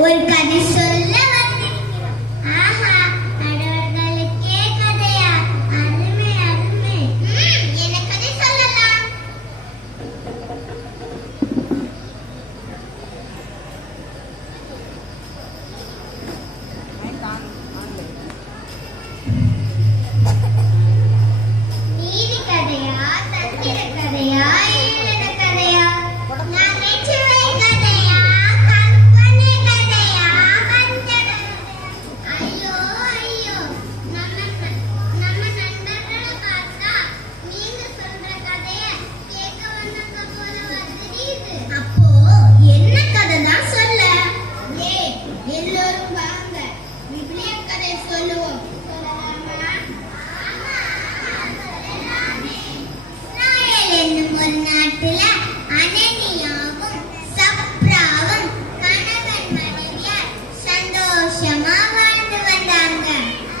ஒரு கதை சொல்ல வந்திருக்கிறோம். ஆஹா, கடவுள்களுக்கே கதையா? அருமை அருமை. என்ன கதை சொல்லலாம்? நீதி கதையா, தந்திர கதையா, இல்லற கதையா, நகைச்சுவை கதையா, கற்பனை கதையா, வஞ்சக கதையா? ஐயோ ஐயோ, நம்ம நண்பர்களை பார்த்தா நீங்க சொல்ற கதைய கேட்க வந்தவங்க போல வருது. அப்போ என்ன கதை தான் சொல்ல? எல்லோரும் வாங்க, விவிலிய கதை சொல்லுவோம். என்னும் ஒரு நாட்டுல அனனியாவும் சப்ராவும் கணவன் மனைவியார் சந்தோஷமா வாழ்ந்து வந்தாங்க.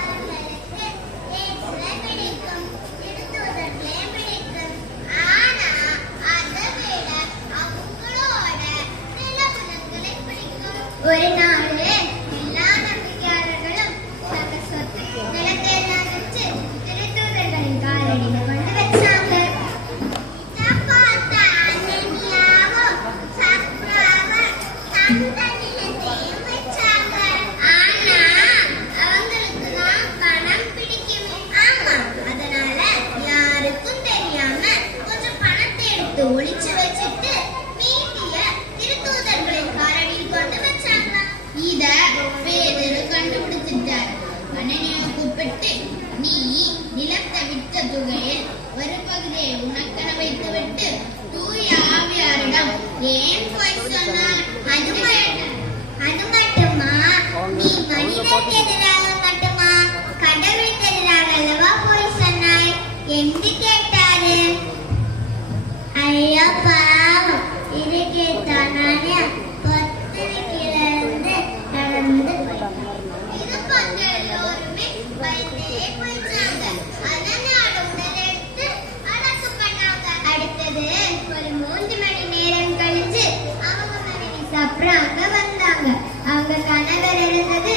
அவங்களுக்கு பேச்சுல பிடிக்கும், திருத்தூதர்களே பிடிக்கும். ஆனா அதை விட அவங்களோட சில குணங்களை பிடிக்கும். ஒரு நாள் எல்லா நம்பிக்கையாளர்களும் தங்க சொத்து நிலத்தை எல்லாம் வச்சு திருத்தூதர்களின் காலடியில கொண்டு வச்சாங்க. ஒளிச்சு வச்சுட்டு மீதிய திருத்தூதர்களின் காலடியில் கொண்டு வச்சாங்களாம். இத பேதுரு கண்டுபிடிச்சிட்டார். அனனியாவை கூப்பிட்டு, நீ நிலத்தை விற்ற தொகையில் ஒரு பகுதியை உனக்கென வைத்துவிட்டு தூய ஆவியாரிடம் ஏன் போய் சொன்னாய்? அது மட்டுமா? நீ மனிதனுக்கு எதிராக மட்டுமா, கடவுளுக்கு எதிராக அல்லவா போய் சொன்னாய் என்று கேட்டாரு. ஐயா பாவம், இது கேட்டா நானே பத்திரிக்கையிலிருந்து நடந்து இது பார்த்த எல்லோருமே பயந்தே போயிட்டாங்க. அதனால உடல் எடுத்து அடக்கம் பண்ணாங்க. அடுத்தது ஒரு 3 மணி நேரம் கழிச்சு அவங்க மனைவி சப்ரா அங்க வந்தாங்க. அவங்க கணவர் இருந்தது